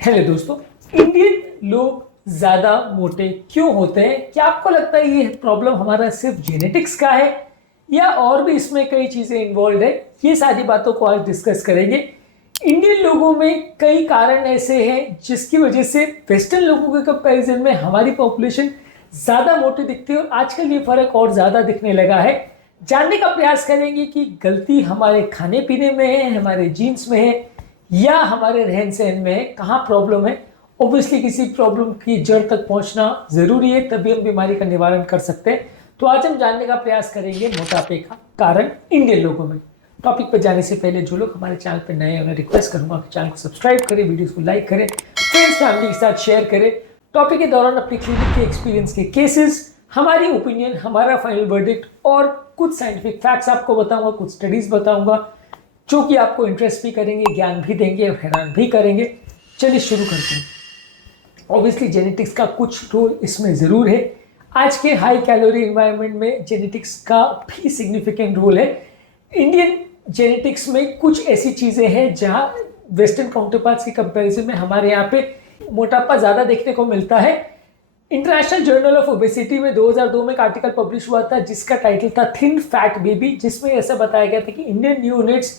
Hello दोस्तों। Indian लोग ज्यादा मोटे क्यों होते हैं? क्या आपको लगता है ये प्रॉब्लम हमारा सिर्फ जेनेटिक्स का है या और भी इसमें कई चीजें इन्वॉल्व है? ये सारी बातों को आज डिस्कस करेंगे। इंडियन लोगों में कई कारण ऐसे हैं जिसकी वजह से वेस्टर्न लोगों के कंपैरिजन में हमारी पॉपुलेशन ज्यादा मोटी दिखती है और आजकल ये फर्क और ज्यादा दिखने लगा है। जानने का प्रयास करेंगे कि गलती हमारे खाने पीने में है, हमारे जीन्स में है या हमारे रहन सहन में है, कहाँ प्रॉब्लम है। ऑब्वियसली किसी प्रॉब्लम की जड़ तक पहुंचना जरूरी है, तभी हम बीमारी का निवारण कर सकते हैं। तो आज हम जानने का प्रयास करेंगे मोटापे का कारण इंडियन लोगों में। टॉपिक पर जाने से पहले जो लोग हमारे चैनल पर नए हैं उन्हें रिक्वेस्ट करूंगा कि चैनल को सब्सक्राइब करें, वीडियोस को लाइक करें, फ्रेंड्स फैमिली के साथ शेयर करें। टॉपिक के दौरान अपनी क्लिनिक के एक्सपीरियंस के केसेस, हमारी ओपिनियन, हमारा फाइनल वर्डिक्ट और कुछ साइंटिफिक फैक्ट्स आपको बताऊंगा, कुछ स्टडीज बताऊंगा जो कि आपको इंटरेस्ट भी करेंगे, ज्ञान भी देंगे और हैरान भी करेंगे। चलिए शुरू करते हैं। ऑब्वियसली जेनेटिक्स का कुछ रोल इसमें ज़रूर है। आज के हाई कैलोरी एनवायरनमेंट में जेनेटिक्स का भी सिग्निफिकेंट रोल है। इंडियन जेनेटिक्स में कुछ ऐसी चीज़ें हैं जहां वेस्टर्न काउंटरपार्ट्स की कंपैरिजन में हमारे यहाँ पे मोटापा ज़्यादा देखने को मिलता है। इंटरनेशनल जर्नल ऑफ ओबेसिटी में 2002 में एक आर्टिकल पब्लिश हुआ था जिसका टाइटल था थिन फैट बेबी, जिसमें ऐसा बताया गया था कि इंडियन न्यूनेट्स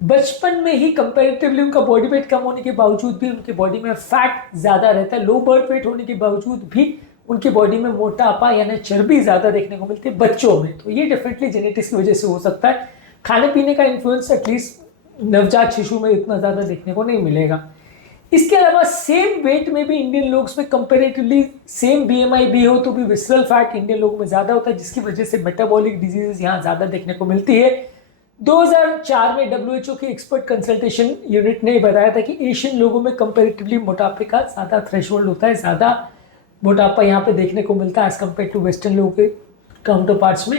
बचपन में ही कंपैरेटिवली उनका बॉडी वेट कम होने के बावजूद भी उनके बॉडी में फैट ज्यादा रहता है। लो बर्थ वेट होने के बावजूद भी उनकी बॉडी में मोटापा यानी चर्बी ज्यादा देखने को मिलती है बच्चों में। तो ये डेफिनेटली जेनेटिक्स की वजह से हो सकता है। खाने पीने का इन्फ्लुएंस एटलीस्ट नवजात शिशु में इतना ज्यादा देखने को नहीं मिलेगा। इसके अलावा सेम वेट में भी इंडियन लोग में कंपैरेटिवली सेम बीएमआई भी हो तो भी विसरल फैट इंडियन लोगों में ज्यादा होता है, जिसकी वजह से मेटाबॉलिक डिजीजेस यहाँ ज्यादा देखने को मिलती है। 2004 में डब्ल्यूएचओ की एक्सपर्ट कंसल्टेशन यूनिट ने बताया था कि एशियन लोगों में कंपैरेटिवली मोटापे का ज्यादा थ्रेशोल्ड होता है, ज्यादा मोटापा यहाँ पे देखने को मिलता है एज कम्पेयर टू वेस्टर्न लोगों के काउंटर पार्ट्स में।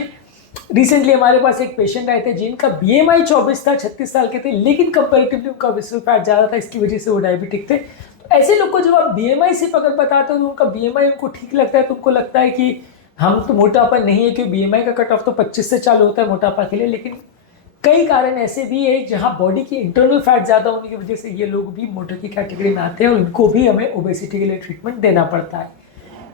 रिसेंटली हमारे पास एक पेशेंट आए थे जिनका बीएमआई 24 था, 36 साल के थे, लेकिन कंपैरेटिवली उनका विसरल फैट ज्यादा था, इसकी वजह से वो डायबिटिक थे। तो ऐसे लोग को जब आप बीएमआई सिर्फ अगर बताते हो तो उनका बीएमआई उनको ठीक लगता है, तो उनको लगता है कि हम तो मोटापा नहीं है, क्योंकि बीएमआई का कट ऑफ तो 25 से चालू होता है मोटापा के लिए। लेकिन कई कारण ऐसे भी है जहां बॉडी की इंटरनल फैट ज्यादा होने की वजह से ये लोग भी मोटे की कैटेगरी में आते हैं और इनको भी हमें ओबेसिटी के लिए ट्रीटमेंट देना पड़ता है।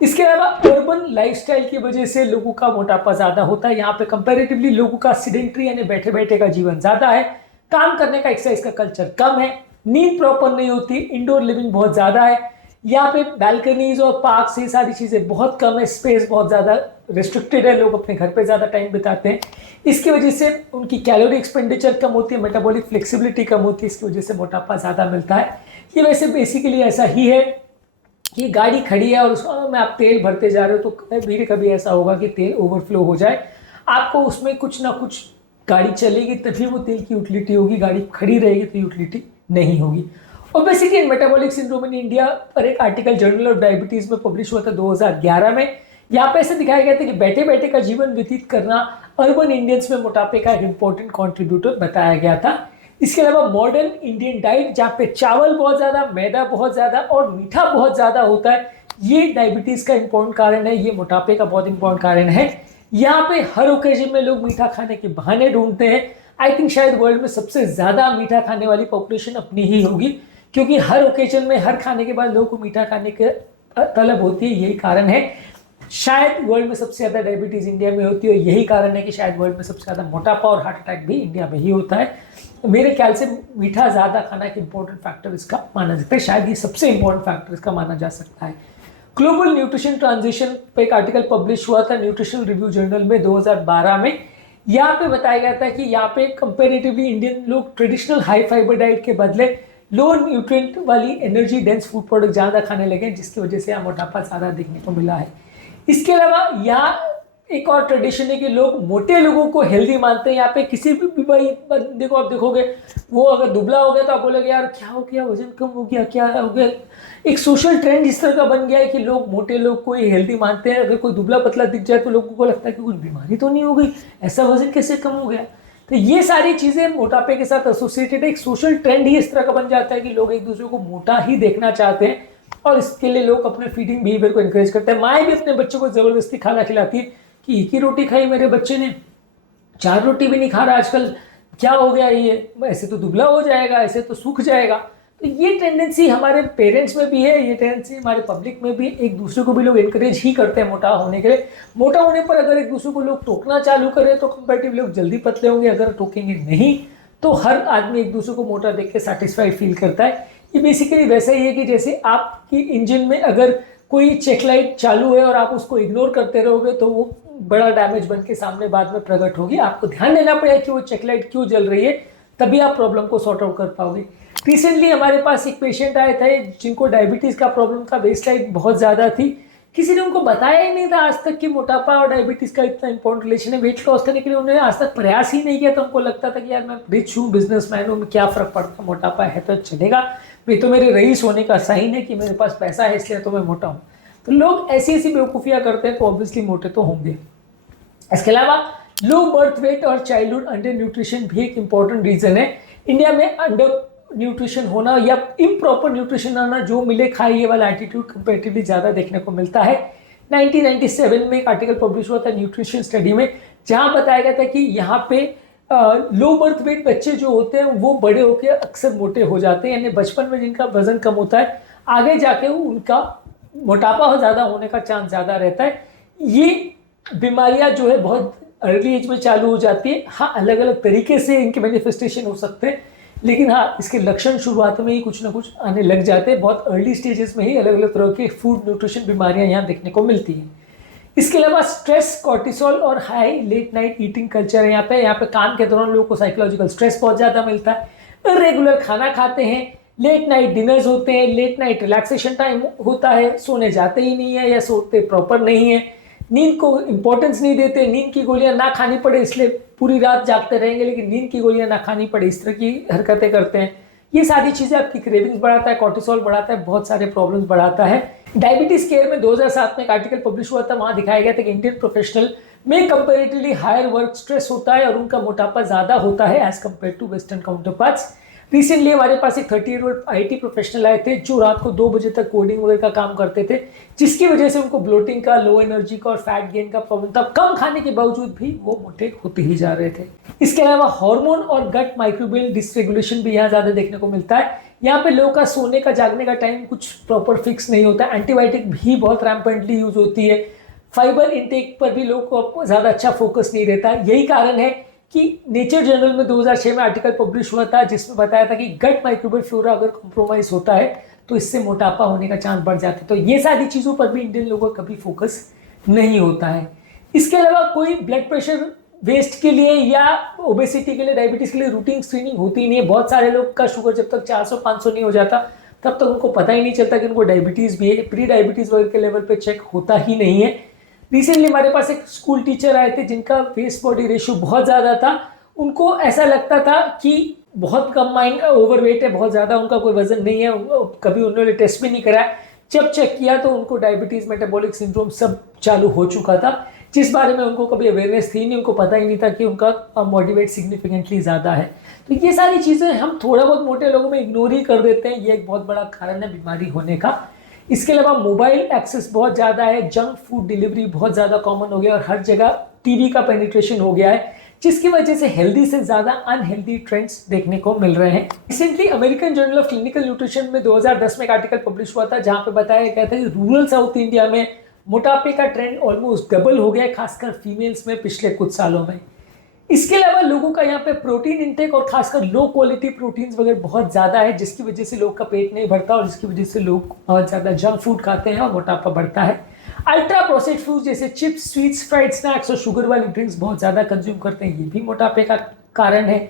इसके अलावा अर्बन लाइफस्टाइल की वजह से लोगों का मोटापा ज्यादा होता है। यहाँ पे कंपैरेटिवली लोगों का सीडेंटरी यानी बैठे बैठे का जीवन ज्यादा है, काम करने का, एक्सरसाइज का कल्चर कम है, नींद प्रॉपर नहीं होती, इंडोर लिविंग बहुत ज्यादा है, यहाँ पे बैल्कनीज और पार्क से सारी चीजें बहुत कम है, स्पेस बहुत ज्यादा रिस्ट्रिक्टेड है, लोग अपने घर पे ज्यादा टाइम बिताते हैं। इसकी वजह से उनकी कैलोरी एक्सपेंडिचर कम होती है, मेटाबॉलिक फ्लेक्सिबिलिटी कम होती है, इसकी वजह से मोटापा ज्यादा मिलता है। ये वैसे बेसिकली ऐसा ही है कि गाड़ी खड़ी है और उसमें आप तेल भरते जा रहे हो तो कभी कभी ऐसा होगा कि तेल ओवरफ्लो हो जाए, आपको उसमें कुछ ना कुछ गाड़ी चलेगी तभी वो तेल की यूटिलिटी होगी, गाड़ी खड़ी रहेगी तो यूटिलिटी नहीं होगी। Obesity and metabolic syndrome in India पर एक आर्टिकल जर्नल ऑफ डायबिटीज में पब्लिश हुआ था 2011 में। यहाँ पे ऐसे दिखाया गया था कि बैठे बैठे का जीवन व्यतीत करना अर्बन इंडियंस में मोटापे का एक इंपॉर्टेंट कॉन्ट्रीब्यूटर बताया गया था। इसके अलावा मॉडर्न इंडियन डाइट जहाँ पे चावल बहुत ज्यादा, मैदा बहुत ज्यादा और मीठा बहुत ज्यादा होता है, ये डायबिटीज का इंपॉर्टेंट कारण है, ये मोटापे का बहुत इंपॉर्टेंट कारण है। यहाँ पे हर ओकेजन में लोग मीठा खाने के बहाने ढूंढते हैं। आई थिंक शायद वर्ल्ड में सबसे ज्यादा मीठा खाने वाली पॉपुलेशन अपनी ही होगी, क्योंकि हर ओकेजन में हर खाने के बाद लोगों को मीठा खाने की तलब होती है, यही कारण है। शायद वर्ल्ड में सबसे ज्यादा डायबिटीज इंडिया में होती है, यही कारण है कि शायद वर्ल्ड में सबसे ज्यादा मोटापा और हार्ट अटैक भी इंडिया में ही होता है। मेरे ख्याल से मीठा ज्यादा खाना एक इंपॉर्टेंट फैक्टर इसका माना जाता है, शायद ये सबसे इंपॉर्टेंट फैक्टर इसका माना जा सकता है। ग्लोबल न्यूट्रिशन ट्रांजिशन पे एक आर्टिकल पब्लिश हुआ था न्यूट्रिशनल रिव्यू जर्नल में 2012 में। यहाँ पे बताया गया था कि यहाँ पे कंपेरेटिवली इंडियन लोग ट्रेडिशनल हाई फाइबर डाइट के बदले लो न्यूट्रिएंट वाली एनर्जी डेंस फूड प्रोडक्ट ज़्यादा खाने लगे, जिसकी वजह से यहाँ मोटापा ज़्यादा देखने को मिला है। इसके अलावा यहाँ एक और ट्रेडिशन है कि लोग मोटे लोगों को हेल्दी मानते हैं। यहाँ पे किसी भी भाई बंदे को आप देखोगे, वो अगर दुबला हो गया तो आप बोलोगे यार क्या हो गया, वजन कम हो गया, क्या हो गया। एक सोशल ट्रेंड इस तरह का बन गया है कि लोग मोटे लोग को ही हेल्दी मानते हैं। अगर कोई दुबला पतला दिख जाए तो लोगों को लगता है कि कुछ बीमारी तो नहीं हो गई, ऐसा वजन कैसे कम हो गया। तो ये सारी चीजें मोटापे के साथ एसोसिएटेड है। एक सोशल ट्रेंड ही इस तरह का बन जाता है कि लोग एक दूसरे को मोटा ही देखना चाहते हैं और इसके लिए लोग अपने फीडिंग बिहेवियर को एनकरेज करते हैं। माएँ भी अपने बच्चों को जबरदस्ती खाना खिलाती है कि एक ही रोटी खाई मेरे बच्चे ने, 4 रोटी भी नहीं खा रहा आजकल, क्या हो गया ये, ऐसे तो दुबला हो जाएगा, ऐसे तो सूख जाएगा। तो ये टेंडेंसी हमारे पेरेंट्स में भी है, ये टेंडेंसी हमारे पब्लिक में भी, एक दूसरे को भी लोग इनकरेज ही करते हैं मोटा होने के लिए। मोटा होने पर अगर एक दूसरे को लोग टोकना चालू करें तो कंपैरेटिवली लोग जल्दी पतले होंगे, अगर टोकेंगे नहीं तो हर आदमी एक दूसरे को मोटा देख के सेटिस्फाइड फील करता है। ये बेसिकली वैसा ही है कि जैसे आपकी इंजन में अगर कोई चेक लाइट चालू है और आप उसको इग्नोर करते रहोगे तो वो बड़ा डैमेज बन के सामने बाद में प्रकट होगी। आपको ध्यान देना पड़ेगा कि वो चेक लाइट क्यों जल रही है, तभी आप प्रॉब्लम को सॉर्ट आउट कर पाओगे। रिसेंटली हमारे पास एक पेशेंट आए थे जिनको डायबिटीज़ का प्रॉब्लम था, वेस्ट लाइट बहुत ज़्यादा थी, किसी ने उनको बताया ही नहीं था आज तक कि मोटापा और डायबिटीज़ का इतना इंपॉर्टेंट रिलेशन है। वेट लॉस करने के लिए उन्होंने आज तक प्रयास ही नहीं किया, तो हमको लगता था कि यार मैं रिच हूँ, बिजनेसमैन हूँ, क्या फ़र्क पड़ता, मोटापा है तो चलेगा, ये तो मेरे रईस होने का साइन है कि मेरे पास पैसा है इसलिए तो मैं मोटा हूँ। तो लोग ऐसी ऐसी बेवकूफ़ियाँ करते हैं तो ऑब्वियसली मोटे तो होंगे। इसके अलावा लो बर्थ वेट और चाइल्डहुड अंडर न्यूट्रिशन भी एक इंपॉर्टेंट रीज़न है। इंडिया में अंडर न्यूट्रिशन होना या इम्प्रॉपर न्यूट्रिशन आना, जो मिले खाए ये वाला एटीट्यूड कंपेरेटिवली ज़्यादा देखने को मिलता है। 1997 में एक आर्टिकल पब्लिश हुआ था न्यूट्रिशन स्टडी में, जहाँ बताया गया था कि यहाँ पे लो बर्थ वेट बच्चे जो होते हैं वो बड़े होकर अक्सर मोटे हो जाते हैं, यानी बचपन में जिनका वजन कम होता है आगे जाके उनका मोटापा ज़्यादा होने का चांस ज़्यादा रहता है। ये बीमारियाँ जो है बहुत अर्ली एज में चालू हो जाती है। हाँ, अलग अलग तरीके से इनके मैनिफेस्टेशन हो सकते हैं, लेकिन हाँ इसके लक्षण शुरुआत में ही कुछ ना कुछ आने लग जाते हैं। बहुत अर्ली स्टेजेस में ही अलग अलग तरह के फूड न्यूट्रिशन बीमारियां यहाँ देखने को मिलती हैं। इसके अलावा स्ट्रेस, कॉर्टिसोल और high late night eating culture है यहाँ पे काम के दौरान लोगों को साइकोलॉजिकल स्ट्रेस बहुत ज़्यादा मिलता है। रेगुलर खाना खाते हैं, लेट नाइट डिनर्स होते हैं, लेट नाइट रिलैक्सेशन टाइम होता है, सोने जाते ही नहीं है या सोते प्रॉपर नहीं है, नींद को इंपॉर्टेंस नहीं देते, नींद की गोलियां ना खानी पड़े इसलिए पूरी रात जागते रहेंगे लेकिन नींद की गोलियां ना खानी पड़े, इस तरह की हरकतें करते हैं। ये सारी चीज़ें आपकी क्रेविंग्स बढ़ाता है, कॉर्टिसोल बढ़ाता है, बहुत सारे प्रॉब्लम्स बढ़ाता है। डायबिटीज़ केयर में 2007 में एक आर्टिकल पब्लिश हुआ था, वहाँ दिखाया गया था कि इंडियन प्रोफेशनल में कंपेरेटिवली हायर वर्क स्ट्रेस होता है और उनका मोटापा ज़्यादा होता है as compare to western counterparts. Recently हमारे पास एक 30-year-old IT प्रोफेशनल आए थे जो रात को 2 बजे तक कोडिंग वगैरह का काम करते थे, जिसकी वजह से उनको ब्लोटिंग का, लो एनर्जी का और फैट गेन का प्रॉब्लम था। कम खाने के बावजूद भी वो मोटे होते ही जा रहे थे। इसके अलावा हार्मोन और गट माइक्रोबियल डिसरेगुलेशन भी यहाँ ज़्यादा देखने को मिलता है। यहाँ पे लोगों का सोने का, जागने का टाइम कुछ प्रॉपर फिक्स नहीं होता। एंटीबायोटिक भी बहुत रैम्पेंटली यूज होती है। फाइबर इंटेक पर भी लोगों को ज़्यादा अच्छा फोकस नहीं रहता। यही कारण है कि नेचर जर्नल में 2006 में आर्टिकल पब्लिश हुआ था जिसमें बताया था कि गट माइक्रोबियल फ्लोरा अगर कॉम्प्रोमाइज होता है तो इससे मोटापा होने का चांस बढ़ जाता है। तो ये सारी चीज़ों पर भी इंडियन लोगों का कभी फोकस नहीं होता है। इसके अलावा कोई ब्लड प्रेशर वेस्ट के लिए या ओबेसिटी के लिए, डायबिटीज़ के लिए रूटीन स्क्रीनिंग होती नहीं है। बहुत सारे लोग का शुगर जब तक 400-500 नहीं हो जाता तब तक उनको पता ही नहीं चलता कि उनको डायबिटीज़ भी है। प्री डायबिटीज़ वगैरह के लेवल पे चेक होता ही नहीं है। रिसेंटली हमारे पास एक स्कूल टीचर आए थे जिनका वेस्ट बॉडी रेशियो बहुत ज़्यादा था। उनको ऐसा लगता था कि बहुत कम माइंड ओवरवेट है, बहुत ज़्यादा उनका कोई वजन नहीं है। कभी उन्होंने टेस्ट भी नहीं कराया, जब चेक किया तो उनको डायबिटीज़, मेटाबॉलिक सिंड्रोम सब चालू हो चुका था, जिस बारे में उनको कभी अवेयरनेस थी नहीं। उनको पता ही नहीं था कि उनका बॉडी वेट सिग्निफिकेंटली ज़्यादा है। तो ये सारी चीज़ें हम थोड़ा बहुत मोटे लोगों में इग्नोर ही कर देते हैं। ये एक बहुत बड़ा कारण है बीमारी होने का। इसके अलावा मोबाइल एक्सेस बहुत ज़्यादा है, जंक फूड डिलीवरी बहुत ज़्यादा कॉमन हो गया और हर जगह टीवी का पेनिट्रेशन हो गया है, जिसकी वजह से हेल्दी से ज़्यादा अनहेल्दी ट्रेंड्स देखने को मिल रहे हैं। Recently American journal of clinical nutrition में 2010 में एक आर्टिकल पब्लिश हुआ था जहाँ पे बताया गया था कि रूरल साउथ इंडिया में मोटापे का ट्रेंड ऑलमोस्ट डबल हो गया है, खासकर फीमेल्स में पिछले कुछ सालों में। इसके अलावा लोगों का यहाँ पे प्रोटीन इंटेक और खासकर लो क्वालिटी प्रोटीन्स वगैरह बहुत ज़्यादा है, जिसकी वजह से लोग का पेट नहीं भरता और जिसकी वजह से लोग बहुत ज़्यादा जंक फूड खाते हैं और मोटापा बढ़ता है। अल्ट्रा प्रोसेस्ड फूड जैसे चिप्स, स्वीट्स, फ्राइड स्नैक्स और शुगर वाली ड्रिंक्स बहुत ज़्यादा कंज्यूम करते हैं, ये भी मोटापे का कारण है।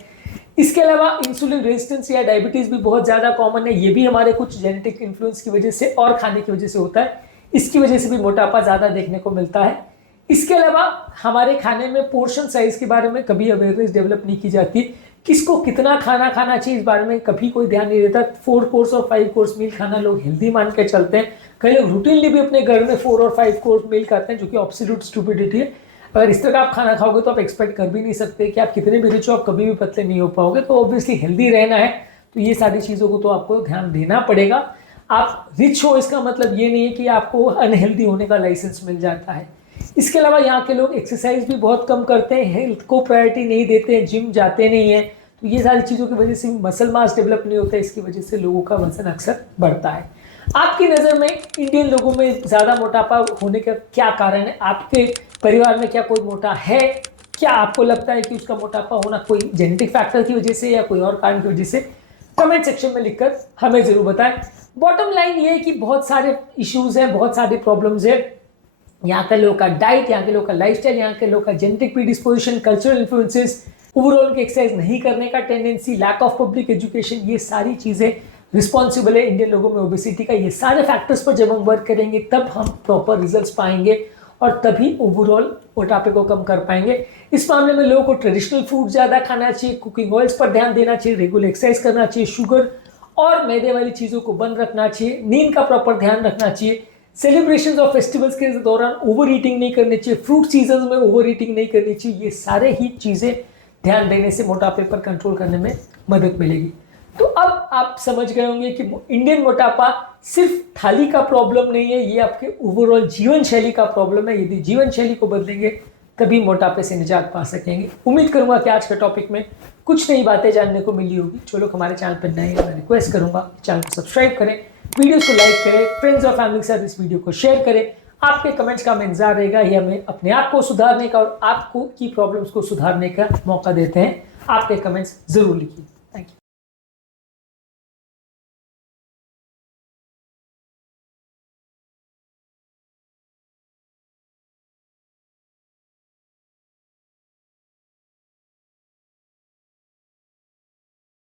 इसके अलावा इंसुलिन रेजिस्टेंस या डायबिटीज़ भी बहुत ज़्यादा कॉमन है, ये भी हमारे कुछ जेनेटिक इन्फ्लुएंस की वजह से और खाने की वजह से होता है, इसकी वजह से भी मोटापा ज़्यादा देखने को मिलता है। इसके अलावा हमारे खाने में पोर्शन साइज़ के बारे में कभी अवेयरनेस डेवलप नहीं की जाती, किसको कितना खाना खाना चाहिए इस बारे में कभी कोई ध्यान नहीं देता। 4 कोर्स और 5 कोर्स मील खाना लोग हेल्दी मान के चलते हैं। कई लोग रूटीनली भी अपने घर में 4 और 5 कोर्स मील खाते हैं, जो कि एब्सोल्यूट स्टुपिडिटी है। अगर इस तरह का आप खाना खाओगे तो आप एक्सपेक्ट कर भी नहीं सकते कि आप कितने भी रिच हो, आप कभी भी पतले नहीं हो पाओगे। तो ऑब्वियसली हेल्दी रहना है तो ये सारी चीज़ों को तो आपको ध्यान देना पड़ेगा। आप रिच हो इसका मतलब ये नहीं है कि आपको अनहेल्दी होने का लाइसेंस मिल जाता है। इसके अलावा यहाँ के लोग एक्सरसाइज भी बहुत कम करते हैं, हेल्थ को प्रायोरिटी नहीं देते हैं, जिम जाते नहीं हैं, तो ये सारी चीज़ों की वजह से मसल मास डेवलप नहीं होता है, इसकी वजह से लोगों का वजन अक्सर बढ़ता है। आपकी नज़र में इंडियन लोगों में ज़्यादा मोटापा होने का क्या कारण है? आपके परिवार में क्या कोई मोटा है? क्या आपको लगता है कि उसका मोटापा होना कोई जेनेटिक फैक्टर की वजह से या कोई और कारण की वजह से? कमेंट सेक्शन में लिखकर हमें ज़रूर बताएं। बॉटम लाइन ये है कि बहुत सारे इश्यूज हैं, बहुत सारी प्रॉब्लम्स है। यहाँ के लोगों का डाइट, यहाँ के लोगों का लाइफस्टाइल, यहाँ के लोगों का genetic predisposition, cultural influences, overall exercise नहीं करने का tendency, lack of public education, ये सारी चीज़ें रिस्पॉन्सिबल है इंडियन लोगों में ओबेसिटी का। ये सारे फैक्टर्स पर जब हम वर्क करेंगे तब हम प्रॉपर रिजल्ट्स पाएंगे और तभी ओवरऑल मोटापे को कम कर पाएंगे। इस मामले में लोगों को ट्रेडिशनल फूड ज़्यादा खाना चाहिए, कुकिंग ऑयल्स पर ध्यान देना चाहिए, रेगुलर एक्सरसाइज करना चाहिए, शुगर और मैदे वाली चीज़ों को बंद रखना चाहिए, नींद का प्रॉपर ध्यान रखना चाहिए, सेलिब्रेशंस और फेस्टिवल्स के दौरान ओवर ईटिंग नहीं करनी चाहिए, फ्रूट सीजन में ओवर ईटिंग नहीं करनी चाहिए। ये सारे ही चीज़ें ध्यान देने से मोटापे पर कंट्रोल करने में मदद मिलेगी। तो अब आप समझ गए होंगे कि इंडियन मोटापा सिर्फ थाली का प्रॉब्लम नहीं है, ये आपके ओवरऑल जीवन शैली का प्रॉब्लम है। यदि जीवन शैली को बदलेंगे तभी मोटापे से निजात पा सकेंगे। उम्मीद करूंगा कि आज के टॉपिक में कुछ नई बातें जानने को मिली होगी। जो लोग हमारे चैनल पर नए हैं, मैं रिक्वेस्ट करूंगा चैनल को सब्सक्राइब करें, वीडियोस को लाइक करें, फ्रेंड्स और फैमिली के साथ इस वीडियो को शेयर करें। आपके कमेंट्स का हमें इंतजार रहेगा। ये हमें अपने आप को सुधारने का और आपको की प्रॉब्लम्स को सुधारने का मौका देते हैं। आपके कमेंट्स जरूर लिखिए।